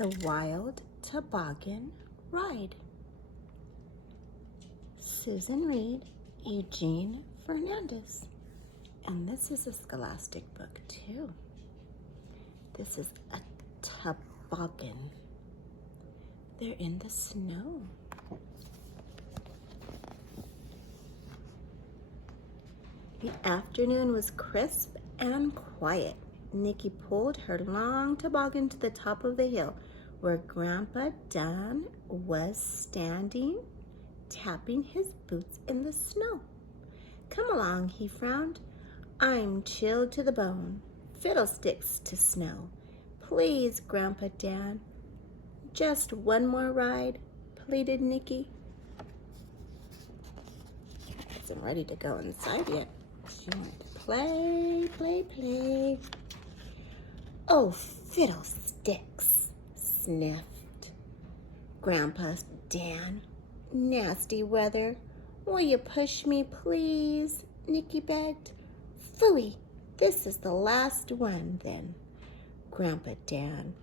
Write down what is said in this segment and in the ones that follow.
The Wild Toboggan Ride. Susan Reed, Eugene Fernandez. And this is a scholastic book too. This is a toboggan. They're in the snow. The afternoon was crisp and quiet. Nikki pulled her long toboggan to the top of the hill where Grandpa Dan was standing, tapping his boots in the snow. "Come along," he frowned. "I'm chilled to the bone. Fiddlesticks to snow. Please, Grandpa Dan. Just one more ride," pleaded Nikki. She wasn't ready to go inside yet. She wanted to play, play, play. "Oh, fiddlesticks," sniffed Grandpa Dan. "Nasty weather. Will you push me, please?" Nikki begged. "Phooey, this is the last one, then." Grandpa Dan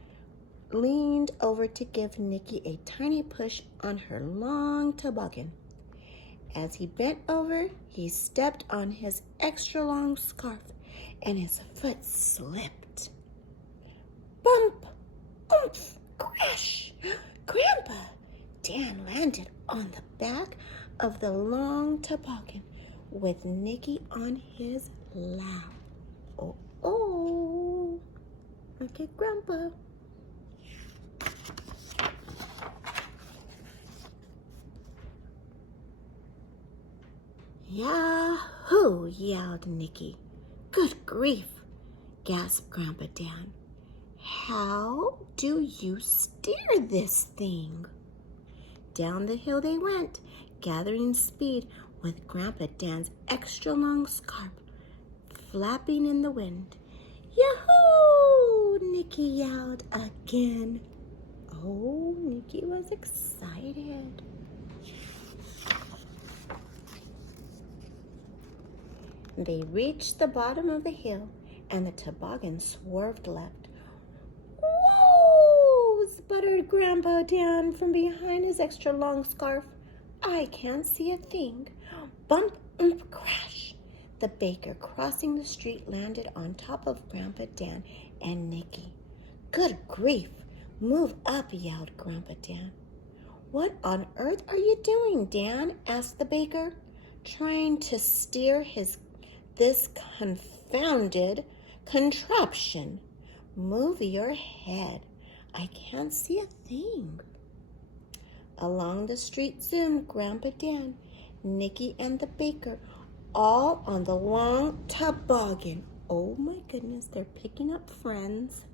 leaned over to give Nikki a tiny push on her long toboggan. As he bent over, he stepped on his extra long scarf and his foot slipped. Bump! Oomph! Crash! Grandpa Dan landed on the back of the long toboggan with Nikki on his lap. Oh, look at Grandpa. "Yahoo!" yelled Nikki. "Good grief!" gasped Grandpa Dan. "How do you steer this thing?" Down the hill they went, gathering speed with Grandpa Dan's extra long scarf flapping in the wind. "Yahoo!" Nikki yelled again. Oh, Nikki was excited. They reached the bottom of the hill and the toboggan swerved left. "Whoa!" sputtered Grandpa Dan from behind his extra long scarf. "I can't see a thing." Bump, oomph, crash. The baker crossing the street landed on top of Grandpa Dan and Nikki. "Good grief! Move up," yelled Grandpa Dan. "What on earth are you doing, Dan?" asked the baker, trying to steer this confounded contraption. "Move your head. I can't see a thing." Along the street zoomed Grandpa Dan, Nikki, and the baker, all on the long toboggan. Oh my goodness, they're picking up friends.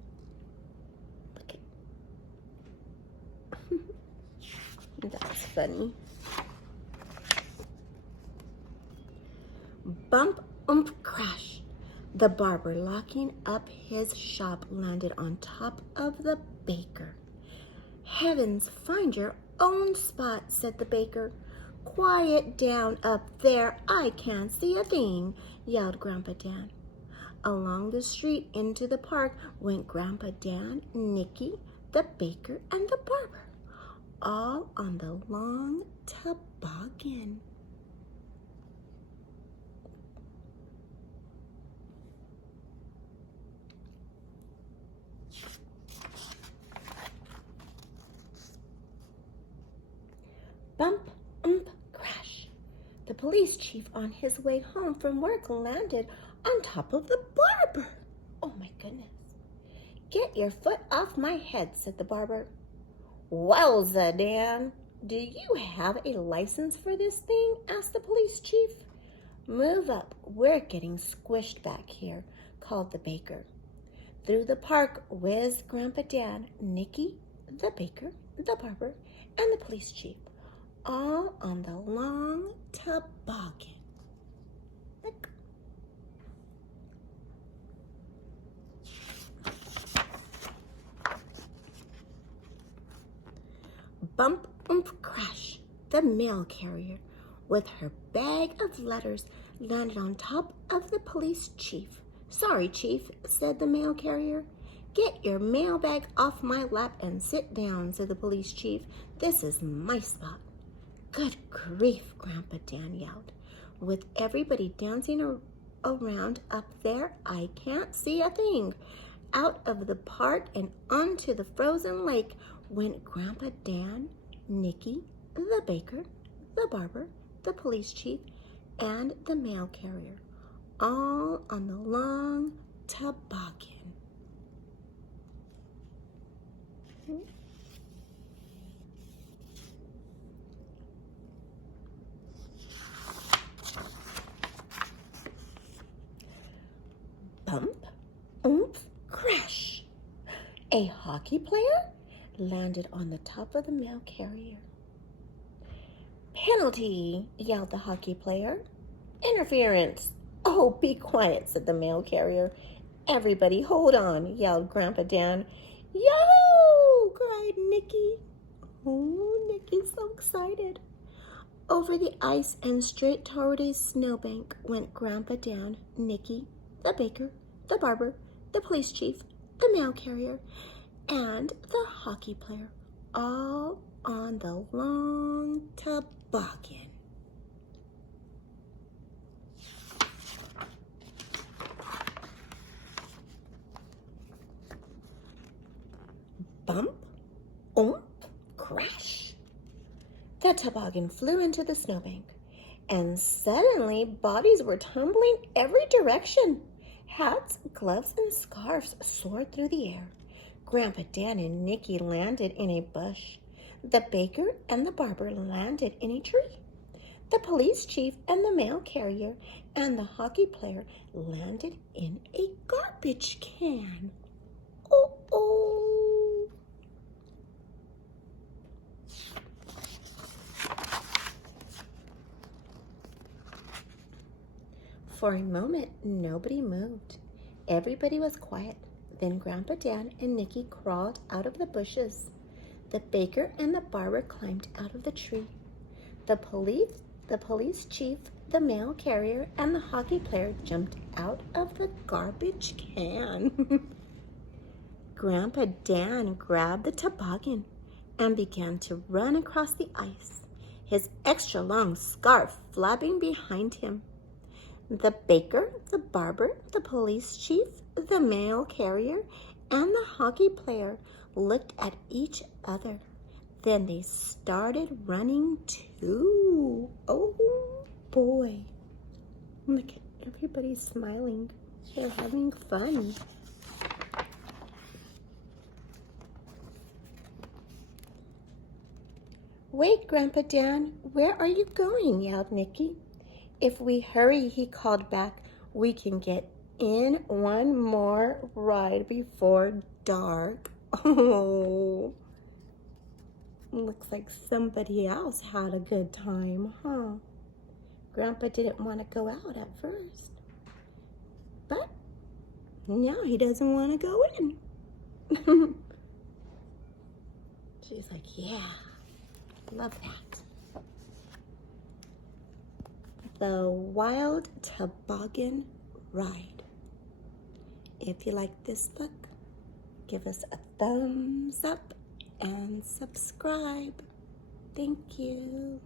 Look at that's funny. Bump, oomph, crash. The barber, locking up his shop, landed on top of the baker. "Heavens, find your own spot," said the baker. "Quiet down up there. I can't see a thing," yelled Grandpa Dan. Along the street into the park went Grandpa Dan, Nikki, the baker, and the barber, all on the long toboggan. Bump, oomph, crash. The police chief on his way home from work landed on top of the barber. Oh my goodness. "Get your foot off my head," said the barber. "Wowza, Dan, do you have a license for this thing?" asked the police chief. "Move up, we're getting squished back here," called the baker. Through the park whizzed Grandpa Dan, Nikki, the baker, the barber, and the police chief, all on the long toboggan. Look. Bump, oomph, crash. The mail carrier, with her bag of letters, landed on top of the police chief. "Sorry, Chief," said the mail carrier. "Get your mailbag off my lap and sit down," said the police chief. "This is my spot." "Good grief," Grandpa Dan yelled. "With everybody dancing around up there, I can't see a thing." Out of the park and onto the frozen lake went Grandpa Dan, Nicky, the baker, the barber, the police chief, and the mail carrier, all on the long toboggan. Bump, oomph, crash. A hockey player landed on the top of the mail carrier. "Penalty," yelled the hockey player. "Interference." "Oh, be quiet," said the mail carrier. "Everybody hold on," yelled Grandpa Dan. "Yo!" cried Nicky. Oh, Nicky's so excited. Over the ice and straight toward a snowbank went Grandpa Dan, Nicky, the baker, the barber, the police chief, the mail carrier, and the hockey player, all on the long toboggan. Bump, oomph, crash. The toboggan flew into the snowbank, and suddenly bodies were tumbling every direction. Hats, gloves, and scarves soared through the air. Grandpa Dan and Nicky landed in a bush. The baker and the barber landed in a tree. The police chief and the mail carrier and the hockey player landed in a garbage can. Oh. For a moment, nobody moved. Everybody was quiet. Then Grandpa Dan and Nicky crawled out of the bushes. The baker and the barber climbed out of the tree. The police chief, the mail carrier, and the hockey player jumped out of the garbage can. Grandpa Dan grabbed the toboggan and began to run across the ice, his extra long scarf flapping behind him. The baker, the barber, the police chief, the mail carrier, and the hockey player looked at each other. Then they started running too. Oh boy. Look at everybody smiling. They're having fun. "Wait, Grandpa Dan, where are you going?" yelled Nicky. "If we hurry," he called back, "we can get in one more ride before dark." Oh, looks like somebody else had a good time, huh? Grandpa didn't want to go out at first, but now he doesn't want to go in. She's like, "Yeah, love that." The Wild Toboggan Ride. If you like this book, give us a thumbs up and subscribe. Thank you.